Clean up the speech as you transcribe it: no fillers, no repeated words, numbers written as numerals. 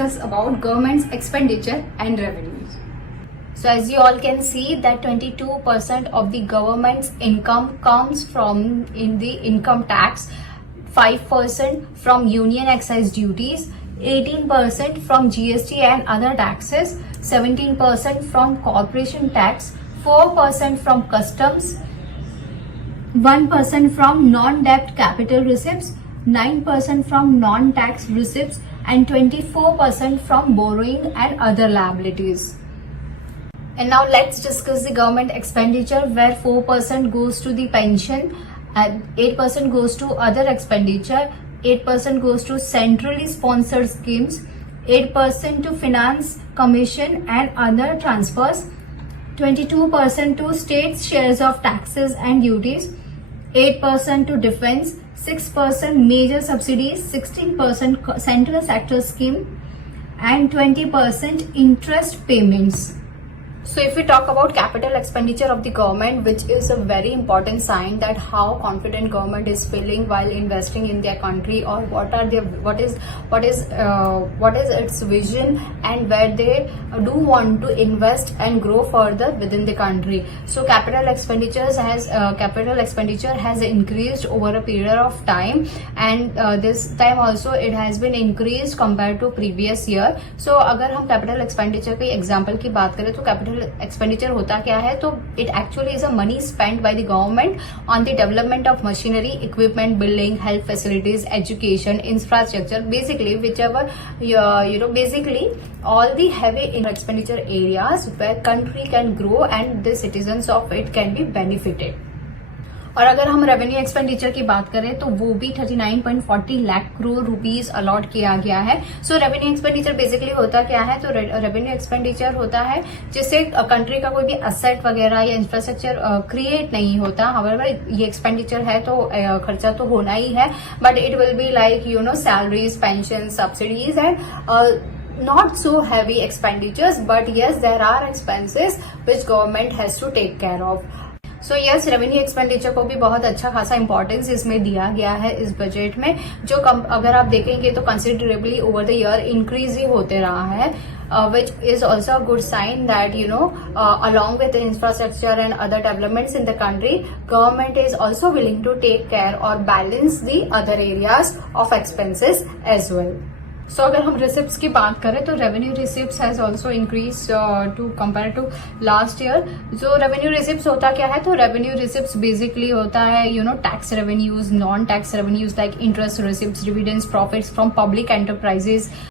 discuss about government's expenditure and revenues. So as you all can see that 22% of the government's income comes from in the income tax, 5% from union excise duties, 18% from GST and other taxes, 17% from corporation tax, 4% from customs, 1% from non-debt capital receipts, 9% from non-tax receipts, and 24% from borrowing and other liabilities. And now let's discuss the government expenditure, where 4% goes to the pension, and 8% goes to other expenditure, 8% goes to centrally sponsored schemes, 8% to finance commission and other transfers, 22% to states' shares of taxes and duties, 8% to defense, 6% major subsidies, 16% central sector scheme, and 20% interest payments. So if we talk about capital expenditure of the government, which is a very important sign that how confident government is feeling while investing in their country, or what is its vision and where they do want to invest and grow further within the country. So capital expenditure has increased over a period of time, and this time also it has been increased compared to previous year. So अगर हम capital expenditure के example की बात करें तो capital expenditure होता क्या है, तो it actually is a money spend by the government on the development of machinery, equipment, building, health facilities, education, infrastructure, basically which ever basically all the heavy expenditure areas where country can grow and the citizens of it can be benefited. और अगर हम revenue expenditure की बात करें तो वो भी 39.40 lakh crore rupees allot किया गया है. सो रेवेन्यू एक्सपेंडिचर बेसिकली होता क्या है, तो रेवेन्यू एक्सपेंडिचर होता है जिससे कंट्री का कोई भी असेट वगैरह या इंफ्रास्ट्रक्चर क्रिएट नहीं होता. हाउएवर ये एक्सपेंडिचर है तो खर्चा तो होना ही है, but it will be like salaries, pension, subsidies and not so heavy expenditures, but yes, there are expenses which government has to take care of. So yes, revenue expenditure को भी बहुत अच्छा खासा इंपॉर्टेंस इसमें दिया गया है इस बजट में, जो अगर आप देखेंगे तो considerably over the year increase ही होते रहा है, which is also a good sign that along with the infrastructure and other developments in the country, government is also willing to take care or balance the other areas of expenses as well. सो अगर हम receipts की बात करें तो revenue receipts has also increase to compare to last year. जो revenue receipts होता क्या है, तो रेवेन्यू रिसिप्ट्स बेसिकली होता है tax revenues, non tax revenues like interest receipts, dividends, profits from public enterprises,